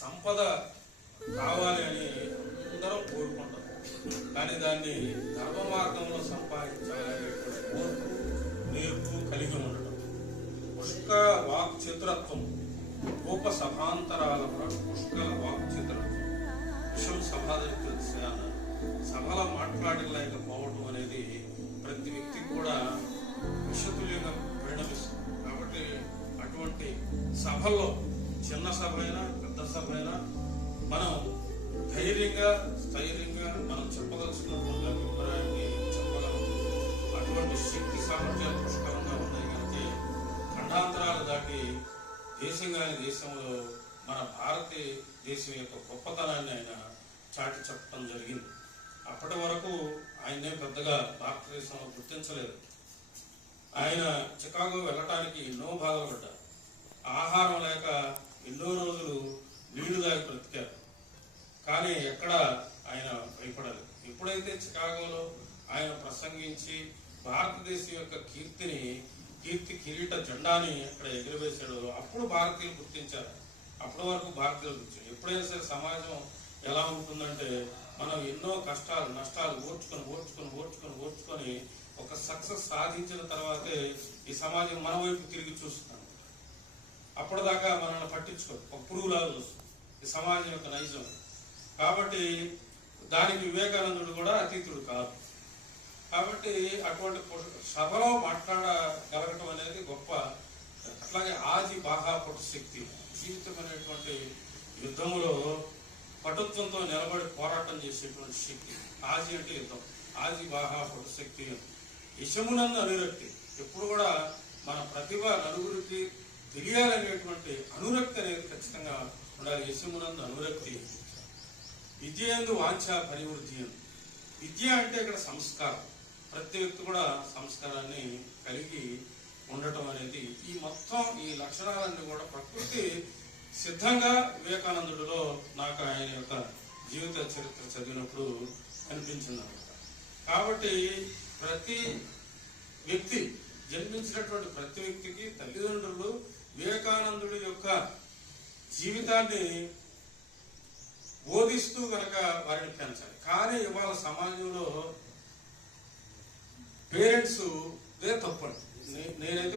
సంపద కావాలి అని అందరం కోరుకుంటాం. కానీ దాన్ని ధర్మ మార్గంలో సంపాదించాలనేటువంటి కోర్పు నేర్పు కలిగి ఉండటం. పుష్కల వాక్ చతురత్వం, రూప సభాంతరాల పుష్కల వాక్ చతురత్వం, విషం సభాదృశ్య సభలో మాట్లాడలేకపోవటం అనేది ప్రతి వ్యక్తికి కూడా విషతుల్యంగా పరిణమిస్తుంది. కాబట్టి అటువంటి సభల్లో చిన్న సభ అయినా పెద్ద సభ అయినా మనం ధైర్యంగా స్థైర్యంగా మనం చెప్పదలుచుకున్నటువంటి అభిప్రాయాన్ని చెప్పగలం. అటువంటి శక్తి సామర్థ్యాలు పుష్కలంగా ఉన్నాయి కనుక ఖండాంతరాలు దాటి దేశంలో మన భారతదేశం యొక్క గొప్పతనాన్ని ఆయన చాటి చెప్పడం జరిగింది. అప్పటి వరకు ఆయన్నే పెద్దగా భారతదేశంలో గుర్తించలేదు. ఆయన చికాగో వెళ్ళటానికి ఎన్నో బాధలు పడ్డారు. ఆహారం లేక ఎన్నో రోజులు నీళ్లు దాగి బ్రతికారు. కానీ ఎక్కడ ఆయన భయపడలేదు. ఎప్పుడైతే చికాగోలో ఆయన ప్రసంగించి భారతదేశం యొక్క కీర్తి కిరీట జెండాని అక్కడ ఎగురవేశాడో అప్పుడు భారతీయులు గుర్తించారు. అప్పటి వరకు భారతీయులు గుర్తించారు. ఎప్పుడైనా సరే సమాజం ఎలా ఉంటుందంటే మనం ఎన్నో కష్టాలు నష్టాలు ఓర్చుకొని ఒక సక్సెస్ సాధించిన తర్వాతే ఈ సమాజం మన వైపు తిరిగి చూస్తున్నాం. అప్పటిదాకా మనల్ని పట్టించుకోదు, ఒక పురుగులాగా చూస్తుంది ఈ సమాజం యొక్క నైజం. కాబట్టి దానికి వివేకానందుడు కూడా అతీతుడు కాదు. కాబట్టి అటువంటి సభలో మాట్లాడగలగటం అనేది గొప్ప. అట్లాగే ఆది బాహా పటు శక్తి, జీవితం అనేటువంటి యుద్ధములో పటుత్వంతో నిలబడి పోరాటం చేసేటువంటి శక్తి. ఆది అంటే యుద్ధం, ఆది బాహా పటు శక్తి. యశమునందు అనురక్తి, ఎప్పుడు కూడా మన ప్రతిభ నలుగురికి తెలియాలనేటువంటి అనురక్తి అనేది ఖచ్చితంగా ఉండాలి. యశమునందు అనురక్తి. విద్యందు వాంఛ పరివృద్ధి. విద్య అంటే ఇక్కడ సంస్కారం. ప్రతి వ్యక్తి కూడా సంస్కారాన్ని కలిగి ఉండటం అనేది ఈ మొత్తం ఈ లక్షణాలన్నీ కూడా ప్రకృతి సిద్ధంగా వివేకానందుడిలో నాకు ఆయన యొక్క జీవిత చరిత్ర చదివినప్పుడు అనిపించింది అనమాట. కాబట్టి ప్రతి వ్యక్తి జన్మించినటువంటి ప్రతి వ్యక్తికి తల్లిదండ్రులు వివేకానందుడి యొక్క జీవితాన్ని బోధిస్తూ కనుక వారిని పెంచాలి. కానీ ఇవాళ సమాజంలో పేరెంట్స్ తప్పండి. నేనైతే